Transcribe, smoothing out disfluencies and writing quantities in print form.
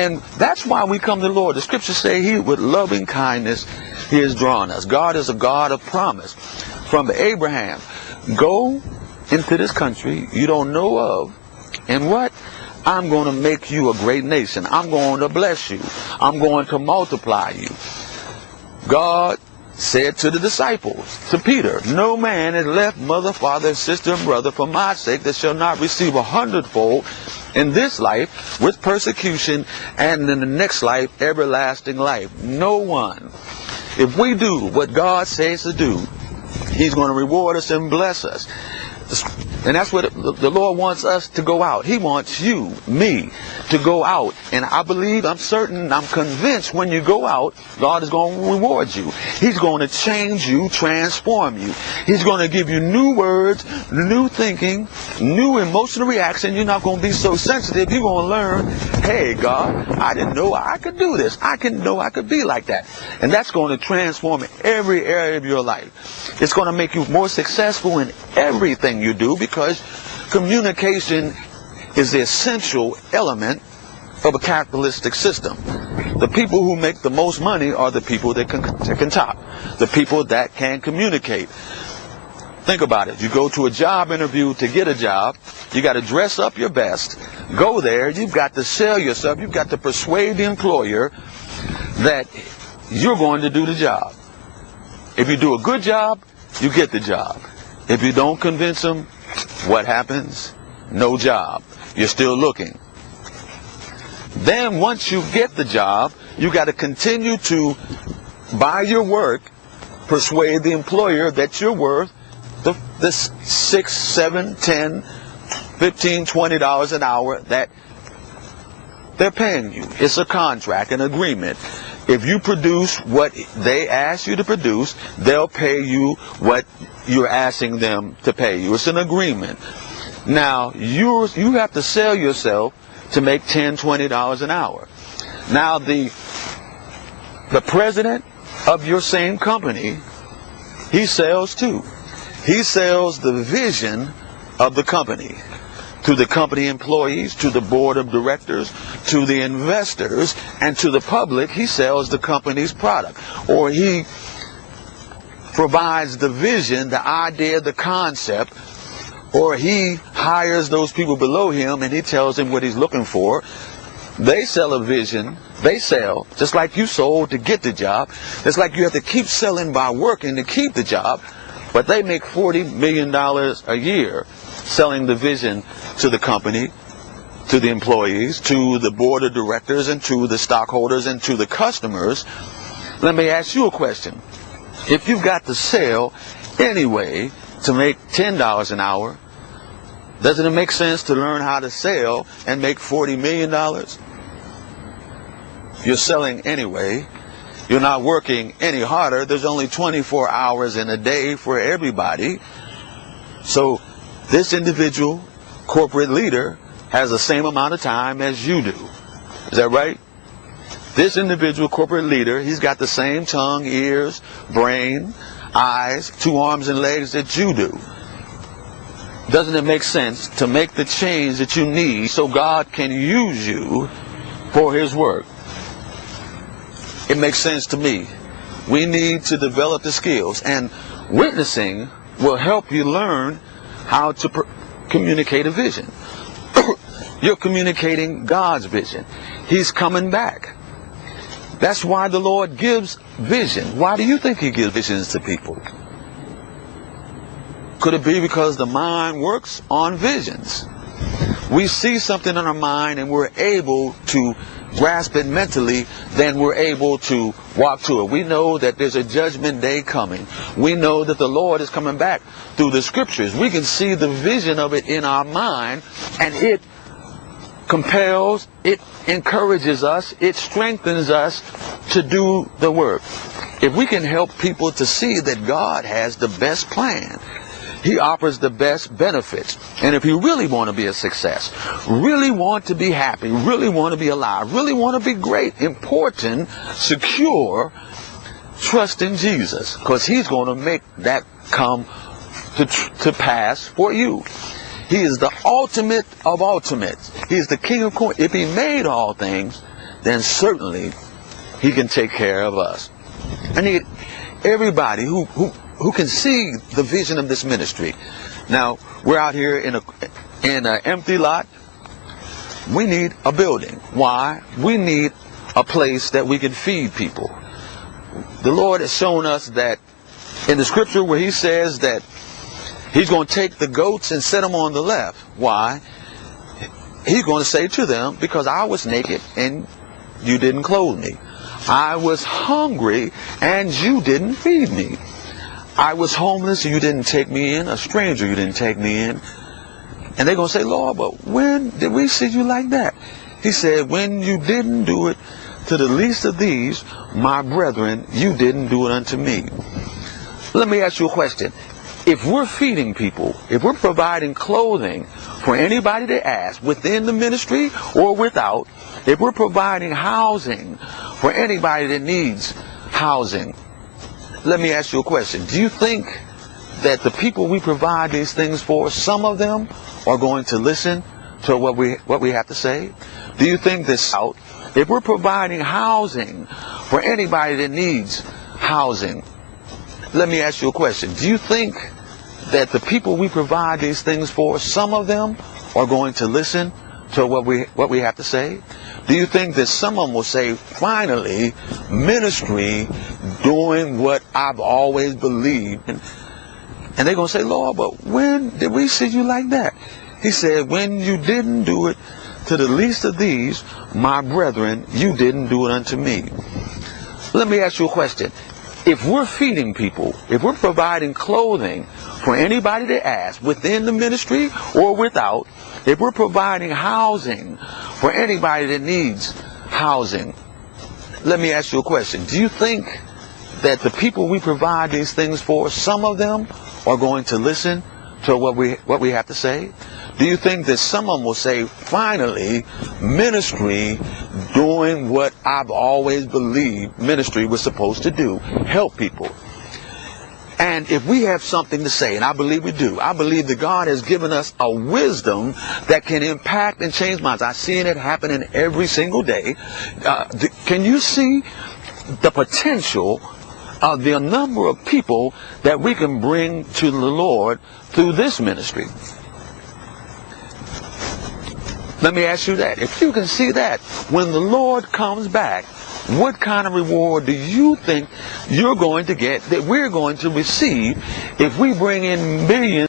And that's why we come to the Lord. The scriptures say He, with loving kindness, He has drawn us. God is a God of promise. From Abraham, go into this country you don't know of, and what? I'm going to make you a great nation. I'm going to bless you. I'm going to multiply you. God said to the disciples, to Peter, no man has left mother, father, sister, and brother for my sake that shall not receive 100-fold in this life with persecution, and in the next life, everlasting life. No one. If we do what God says to do, He's going to reward us and bless us. And that's what the Lord wants us to go out. He wants you, me, to go out. And I believe, I'm certain, I'm convinced when you go out, God is going to reward you. He's going to change you, transform you. He's going to give you new words, new thinking, new emotional reaction. You're not going to be so sensitive. You're going to learn, hey, God, I didn't know I could do this. I didn't know I could be like that. And that's going to transform every area of your life. It's going to make you more successful in everything you do, because communication is the essential element of a capitalistic system. The people who make the most money are the people that can talk, the people that can communicate. Think about it. You go to a job interview to get a job. You got to dress up your best. Go there. You've got to sell yourself. You've got to persuade the employer that you're going to do the job. If you do a good job, you get the job. If you don't convince them, what happens? No job. You're still looking. Then once you get the job, you got to continue to, by your work, persuade the employer that you're worth the $6, $7, $10, $15, $20 an hour that they're paying you. It's a contract, an agreement. If you produce what they ask you to produce, they'll pay you what you're asking them to pay you. It's an agreement. Now, you have to sell yourself to make $10, $20 an hour. Now, the president of your same company, he sells too. He sells the vision of the company to the company employees, to the board of directors, to the investors, and to the public. He sells the company's product, or he provides the vision, the idea, the concept, or he hires those people below him and he tells them what he's looking for. They sell a vision. They sell, just like you sold to get the job. It's like you have to keep selling by working to keep the job, but they make $40 million a year selling the vision to the company, to the employees, to the board of directors, and to the stockholders, and to the customers. Let me ask you a question. If you've got to sell anyway to make $10 an hour, doesn't it make sense to learn how to sell and make $40 million? You're selling anyway. You're not working any harder. There's only 24 hours in a day for everybody. So this individual corporate leader has the same amount of time as you do. Is that right? This individual corporate leader, he's got the same tongue, ears, brain, eyes, 2 arms and legs that you do. Doesn't it make sense to make the change that you need so God can use you for His work? It makes sense to me. We need to develop the skills, and witnessing will help you learn how to communicate a vision. You're communicating God's vision. He's coming back. That's why the Lord gives vision. Why do you think He gives visions to people? Could it be because the mind works on visions? We see something in our mind and we're able to grasp it mentally, then we're able to walk to it. We know that there's a judgment day coming. We know that the Lord is coming back through the scriptures. We can see the vision of it in our mind, and it compels, it encourages us, it strengthens us to do the work. If we can help people to see that God has the best plan, He offers the best benefits. And if you really want to be a success, really want to be happy, really want to be alive, really want to be great, important, secure, trust in Jesus, because He's going to make that come to pass for you. He is the ultimate of ultimates. He is the King of Kings. If He made all things, then certainly he can take care of us. I need everybody who can see the vision of this ministry. Now, we're out here in an empty lot. We need a building. Why? We need a place that we can feed people. The Lord has shown us that in the scripture where he says that he's going to take the goats and set them on the left. Why? He's going to say to them, because I was naked and you didn't clothe me. I was hungry and you didn't feed me. I was homeless and you didn't take me in. A stranger, you didn't take me in. And they're going to say, Lord, but when did we see you like that? He said, when you didn't do it to the least of these, my brethren, you didn't do it unto me. Let me ask you a question. If we're feeding people, if we're providing clothing for anybody to ask, within the ministry or without, if we're providing housing for anybody that needs housing, let me ask you a question. Do you think that the people we provide these things for, some of them are going to listen to what we have to say? Do you think this out? If we're providing housing for anybody that needs housing, let me ask you a question. Do you think that the people we provide these things for, some of them are going to listen to what we have to say? Do you think that some of them will say, finally, ministry doing what I've always believed? And they're going to say, Lord, but when did we see you like that? He said, when you didn't do it to the least of these, my brethren, you didn't do it unto me. Let me ask you a question. If we're feeding people, if we're providing clothing for anybody to ask, within the ministry or without, if we're providing housing for anybody that needs housing, let me ask you a question. Do you think that the people we provide these things for, some of them are going to listen to what we have to say? Do you think that some of them will say, finally, ministry doing what I've always believed ministry was supposed to do, help people? And if we have something to say, and I believe we do, I believe that God has given us a wisdom that can impact and change minds. I've seen it happening every single day. Can you see the potential of the number of people that we can bring to the Lord through this ministry? Let me ask you that. If you can see that, when the Lord comes back, what kind of reward do you think you're going to get, that we're going to receive, if we bring in millions